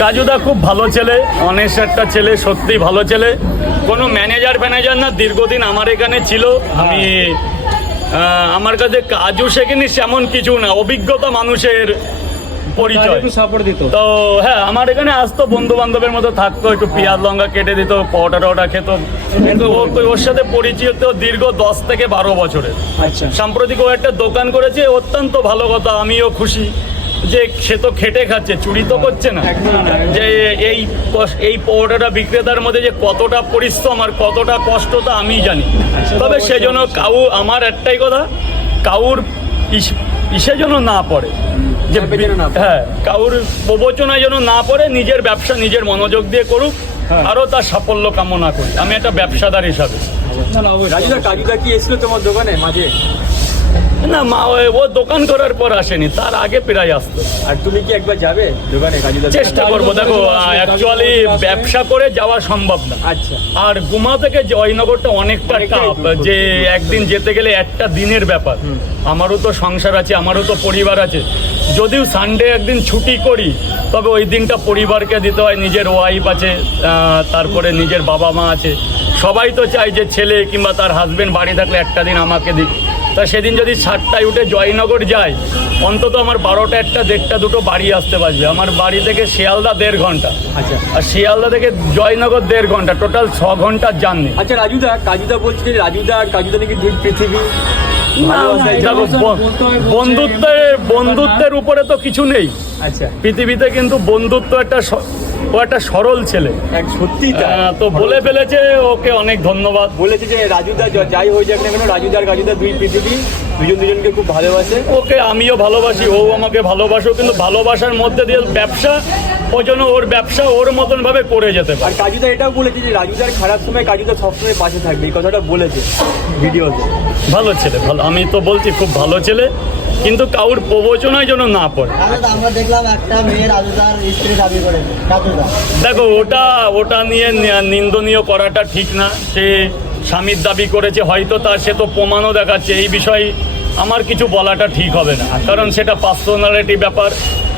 কাজুদা খুব ভালো ছেলে অনেস্ট একটা ছেলে সত্যি ভালো ছেলে। কোনো ম্যানেজার ফ্যানেজার না দীর্ঘদিন আমার এখানে ছিল। আমি আমার কাছে কাজু শেখেনি সেমন কিছু না অভিজ্ঞতা মানুষের পরিচয়। তো হ্যাঁ আমার এখানে আসতো বন্ধু বান্ধবের মতো থাকতো একটু পেঁয়াজ লঙ্কা কেটে দিত পরোটা টটা খেত। কিন্তু ওর সাথে পরিচিত দীর্ঘ দশ থেকে বারো বছরের। আচ্ছা। সাম্প্রতিক ও একটা দোকান করেছে অত্যন্ত ভালো কথা আমিও খুশি। যে সে তো খেটে খাচ্ছে চুরি তো করছে না। যে এই এই পরোটাটা বিক্রেতার মধ্যে যে কতটা পরিশ্রম আর কতটা কষ্ট তা আমি জানি। তবে সেজন্য কাউ আমার একটাই কথা কাউর ইস- যেন না পড়ে। যে হ্যাঁ কাউর প্রবচনায় যেন না পড়ে নিজের ব্যবসা নিজের মনোযোগ দিয়ে করুক হ্যাঁ। আরও তার সাফল্য কামনা করি। আমি একটা ব্যবসাদার হিসাবে। কাজুদা কি এসেছিল তোমার দোকানে মাঝে? না মা ও- দোকান করার পর আসেনি তার আগে প্রায় আসতো। আর তুমি কি একবার যাবে দোকানে চেষ্টা করব দেখো অ্যাকচুয়ালি ব্যবসা করে যাওয়া সম্ভব না। আচ্ছা। আর গুমা থেকে জয়নগরটা অনেকটা টাফ যে একদিন যেতে গেলে একটা দিনের ব্যাপার। আমারও তো সংসার আছে আমারও তো পরিবার আছে। যদিও সানডে একদিন ছুটি করি তবে ওই দিনটা পরিবারকে দিতে হয় নিজের ওয়াইফ আছে তারপরে নিজের বাবা মা আছে। সবাই তো চায় যে ছেলে কিংবা তার হাজবেন্ড বাড়ি থাকলে একটা দিন আমাকে দিক। তা সেদিন যদি সাতটায় উঠে জয়নগর যাই অন্তত আমার বারোটা একটা দেড়টা দুটো বাড়ি আসতে পারবে। আমার বাড়ি থেকে শিয়ালদা দেড় ঘণ্টা। আচ্ছা। আর শিয়ালদা থেকে জয়নগর দেড় ঘণ্টা টোটাল ছ ঘণ্টার জার্নি। আচ্ছা রাজুদা কাজুদা বলছে রাজুদা আর কাজুদা নাকি দুই পৃথিবী। বন্ধুত্বের বন্ধুত্বের উপরে তো কিছু নেই। আচ্ছা। পৃথিবীতে কিন্তু বন্ধুত্ব একটা ও একটা সরল ছেলে। এক সত্যি তো বলে ফেলেছে ওকে অনেক ধন্যবাদ। বলেছে যে রাজুদা যাই হয়ে যাক না কেন রাজুদা আর কাজুদা দুই পৃথিবী দুজন দুজনকে খুব ভালোবাসে। ওকে আমিও ভালোবাসি ও আমাকে ভালোবাসো কিন্তু ভালোবাসার মধ্যে দিয়ে ব্যবসা ও জন্য ওর ব্যবসা ওর মতন ভাবে করে যেতে পারে। আর কাজুদা এটাও বলেছে যে রাজুদার খারাপ সময় কাজুদা সবসময় পাশে থাকবে এই কথাটা বলেছে ভিডিওতে। ভালো ছেলে ভালো। আমি তো বলছি খুব ভালো ছেলে কিন্তু কাউর প্রবচনায় যেন না পড়ে। আমরা দেখলাম একটা মেয়ে রাজুদার স্ত্রী দাবি করেছে দেখো ওটা ওটা নিয়ে নিন্দনীয় করাটা ঠিক না। সে স্বামীর দাবি করেছে হয়তো তার সে তো প্রমাণও দেখাচ্ছে। এই বিষয়ে আমার কিছু বলাটা ঠিক হবে না কারণ সেটা পার্সোনালিটি ব্যাপার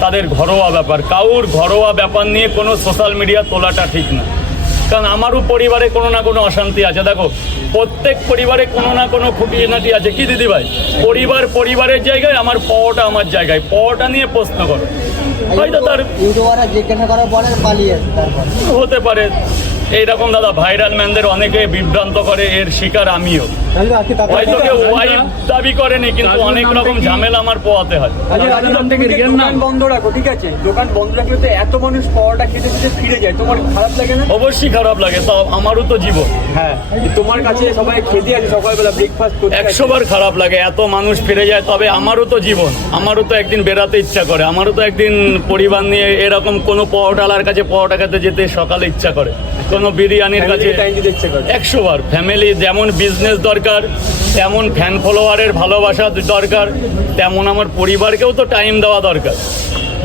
তাদের ঘরোয়া ব্যাপার। কাউর ঘরোয়া ব্যাপার নিয়ে কোনো সোশ্যাল মিডিয়া তোলাটা ঠিক না। কারণ আমারও পরিবারে কোনো না কোনো অশান্তি আছে। দেখো প্রত্যেক পরিবারে কোনো না কোনো খুঁটিনাটি আছে। কি দিদি ভাই পরিবার পরিবারের জায়গায় আমার পটা আমার জায়গায়। পটা নিয়ে প্রশ্ন করো। হয়তো তার হতে পারে। এইরকম দাদা ভাইরাল ম্যানদের অনেকে বিভ্রান্ত করে এর শিকার আমিও। হয়তো কেউ ওয়াইফ দাবি করেনি কিন্তু অনেক রকম ঝামেলা আমার পোয়াতে হয়। আচ্ছা? দোকান বন্ধ রাখো ঠিক আছে? দোকান বন্ধ রাখলে তো এত মানুষ পরোটা খেতে খেতে ফিরে যায়। তোমার খারাপ লাগে না? অবশ্যই খারাপ লাগে তো আমারও তো জীবন। হ্যাঁ তোমার কাছে সবাই খেতে আসে সকালবেলা ব্রেকফাস্ট করতে একশো বার খারাপ লাগে এত মানুষ ফিরে যায় তবে আমারও তো জীবন। আমারও তো একদিন বেরাতে ইচ্ছা করে আমারও তো একদিন পরিবার নিয়ে এরকম কোনো পরোটালার কাছে পরোটা খেতে যেতে সকালে ইচ্ছা করে। কোনো বিরিয়ানির কাছে একশো বার। ফ্যামিলি যেমন বিজনেস দরকার তেমন ফ্যান ফলোয়ারের ভালোবাসা দরকার তেমন আমার পরিবারকেও তো টাইম দেওয়া দরকার।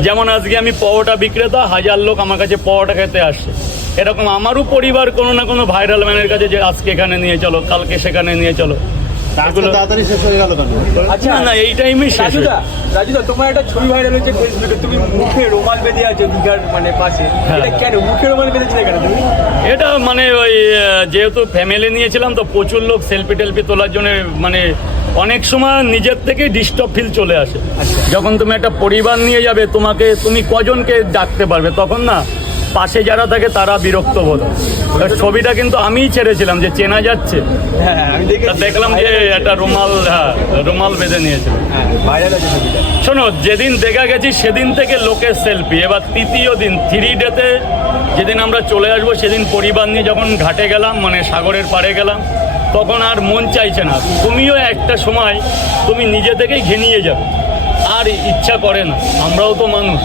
যেমন আজকে আমি পরোটা বিক্রেতা হাজার লোক আমার কাছে পরোটা খেতে আসছে। এরকম আমারও পরিবার কোনো না কোনো ভাইরাল ম্যানের কাছে যে আজকে এখানে নিয়ে চলো কালকে সেখানে নিয়ে চলো। হয়ে কেন? আচ্ছা না না এই টাইমে শেষ রাজুদা তোমার একটা ছবি ভাইরাল হয়েছে তুমি মুখে রুমাল বেঁধে আছো দীঘার মানে পাশে। হ্যাঁ। এটা কেন? মুখে রুমাল বেঁধেছিলে কেন তুমি? এটা মানে ওই যেহেতু ফ্যামিলি নিয়েছিলাম তো প্রচুর লোক সেলফি টেলফি তোলার জন্য মানে অনেক সময় নিজের থেকে ডিস্টার্ব ফিল চলে আসে। যখন তুমি একটা পরিবার নিয়ে যাবে তোমাকে তুমি কজনকে ডাকতে পারবে তখন না পাশে যারা থাকে তারা বিরক্ত বোধ ছবিটা কিন্তু আমিই ছেড়েছিলাম যে চেনা যাচ্ছে। হ্যাঁ আমি দেখলাম যে একটা রুমাল হ্যাঁ রুমাল বেঁধে নিয়েছিল। হ্যাঁ শোনো যেদিন দেখা গেছি সেদিন থেকে লোকের সেলফি এবার তৃতীয় দিন থ্রি ডেতে যেদিন আমরা চলে আসব সেদিন পরিবার নিয়ে যখন ঘাটে গেলাম মানে সাগরের পাড়ে গেলাম তখন আর মন চাইছে না। তুমিও একটা সময় তুমি নিজে থেকেই ঘেনিয়ে যাবে। আর ইচ্ছা করে না। আমরাও তো মানুষ।